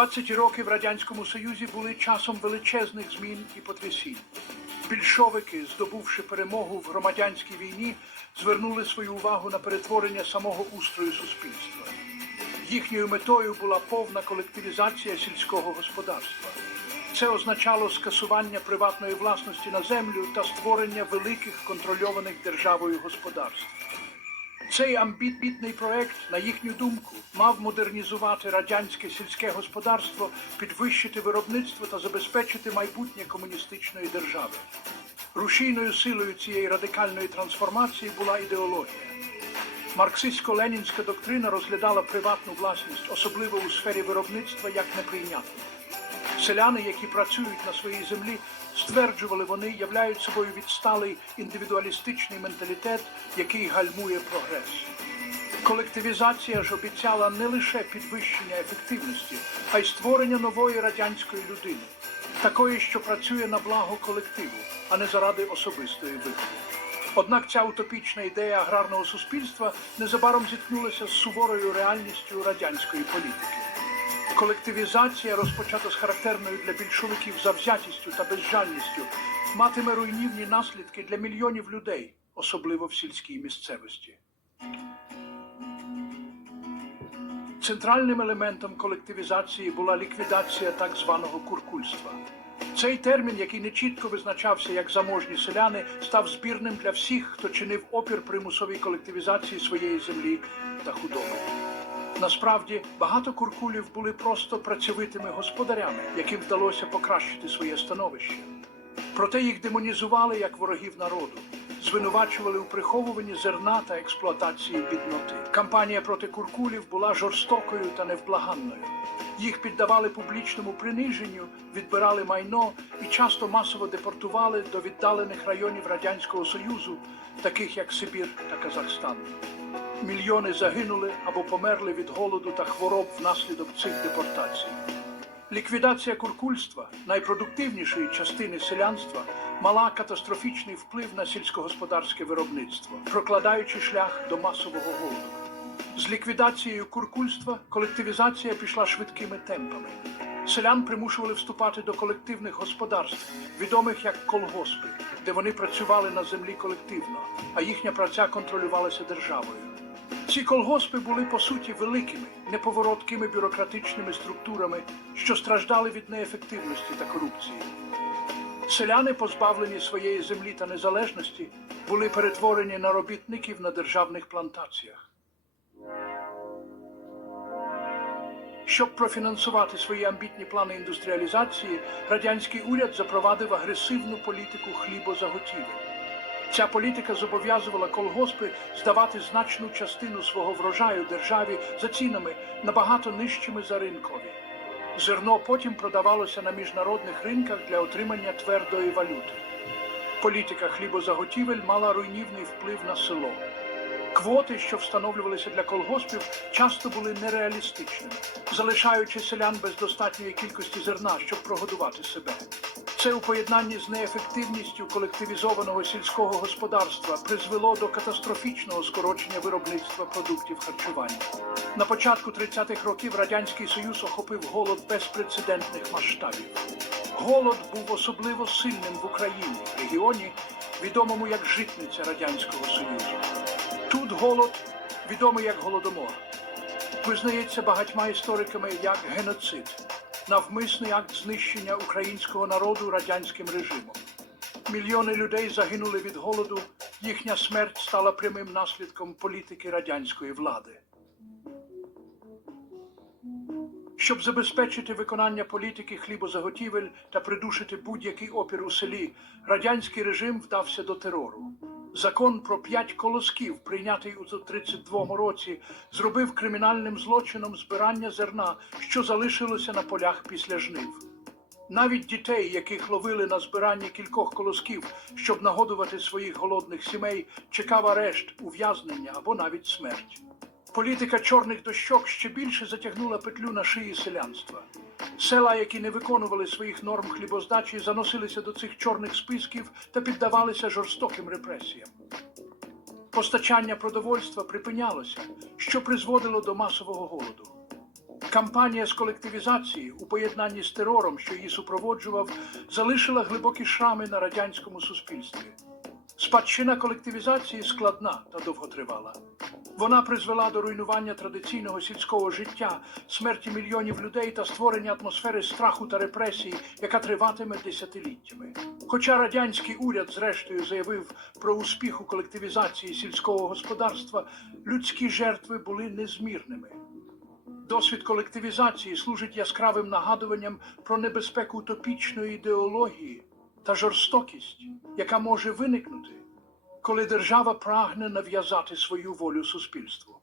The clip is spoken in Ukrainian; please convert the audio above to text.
20 роки в Радянському Союзі були часом величезних змін і потрясінь. Більшовики, здобувши перемогу в громадянській війні, звернули свою увагу на перетворення самого устрою суспільства. Їхньою метою була повна колективізація сільського господарства. Це означало скасування приватної власності на землю та створення великих контрольованих державою господарств. Цей амбітний проект, на їхню думку, мав модернізувати радянське сільське господарство, підвищити виробництво та забезпечити майбутнє комуністичної держави. Рушійною силою цієї радикальної трансформації була ідеологія. Марксистсько-ленінська доктрина розглядала приватну власність, особливо у сфері виробництва, як неприйнятну. Селяни, які працюють на своїй землі, стверджували, вони являють собою відсталий індивідуалістичний менталітет, який гальмує прогрес. Колективізація ж обіцяла не лише підвищення ефективності, а й створення нової радянської людини, такої, що працює на благо колективу, а не заради особистої вигоди. Однак ця утопічна ідея аграрного суспільства незабаром зіткнулася з суворою реальністю радянської політики. Колективізація, розпочата з характерною для більшовиків завзятістю та безжальністю, матиме руйнівні наслідки для мільйонів людей, особливо в сільській місцевості. Центральним елементом колективізації була ліквідація так званого куркульства. Цей термін, який не чітко визначався як заможні селяни, став збірним для всіх, хто чинив опір примусовій колективізації своєї землі та худоби. Насправді багато куркулів були просто працьовитими господарями, яким вдалося покращити своє становище. Проте їх демонізували як ворогів народу, звинувачували у приховуванні зерна та експлуатації бідноти. Кампанія проти куркулів була жорстокою та невблаганною. Їх піддавали публічному приниженню, відбирали майно і часто масово депортували до віддалених районів Радянського Союзу, таких як Сибір та Казахстан. Мільйони загинули або померли від голоду та хвороб внаслідок цих депортацій. Ліквідація куркульства, найпродуктивнішої частини селянства, мала катастрофічний вплив на сільськогосподарське виробництво, прокладаючи шлях до масового голоду. З ліквідацією куркульства колективізація пішла швидкими темпами. Селян примушували вступати до колективних господарств, відомих як колгоспи, де вони працювали на землі колективно, а їхня праця контролювалася державою. Ці колгоспи були по суті великими, неповороткими бюрократичними структурами, що страждали від неефективності та корупції. Селяни, позбавлені своєї землі та незалежності, були перетворені на робітників на державних плантаціях. Щоб профінансувати свої амбітні плани індустріалізації, радянський уряд запровадив агресивну політику хлібозаготівель. Ця політика зобов'язувала колгоспи здавати значну частину свого врожаю державі за цінами набагато нижчими за ринкові. Зерно потім продавалося на міжнародних ринках для отримання твердої валюти. Політика хлібозаготівель мала руйнівний вплив на село. Квоти, що встановлювалися для колгоспів, часто були нереалістичними, залишаючи селян без достатньої кількості зерна, щоб прогодувати себе. Це у поєднанні з неефективністю колективізованого сільського господарства призвело до катастрофічного скорочення виробництва продуктів харчування. На початку 30-х років Радянський Союз охопив голод безпрецедентних масштабів. Голод був особливо сильним в Україні, регіоні, відомому як житниця Радянського Союзу. Тут голод, відомий як голодомор, визнається багатьма істориками як геноцид, навмисний акт знищення українського народу радянським режимом. Мільйони людей загинули від голоду, їхня смерть стала прямим наслідком політики радянської влади. Щоб забезпечити виконання політики хлібозаготівель та придушити будь-який опір у селі, радянський режим вдався до терору. Закон про п'ять колосків, прийнятий у 32 році, зробив кримінальним злочином збирання зерна, що залишилося на полях після жнив. Навіть дітей, яких ловили на збиранні кількох колосків, щоб нагодувати своїх голодних сімей, чекав арешт, ув'язнення або навіть смерть. Політика чорних дощок ще більше затягнула петлю на шиї селянства. Села, які не виконували своїх норм хлібоздачі, заносилися до цих чорних списків та піддавалися жорстоким репресіям. Постачання продовольства припинялося, що призводило до масового голоду. Кампанія з колективізації у поєднанні з терором, що її супроводжував, залишила глибокі шрами на радянському суспільстві. Спадщина колективізації складна та довготривала. Вона призвела до руйнування традиційного сільського життя, смерті мільйонів людей та створення атмосфери страху та репресій, яка триватиме десятиліттями. Хоча радянський уряд, зрештою, заявив про успіх у колективізації сільського господарства, людські жертви були незмірними. Досвід колективізації служить яскравим нагадуванням про небезпеку утопічної ідеології та жорстокість, яка може виникнути, коли держава прагне нав'язати свою волю суспільству.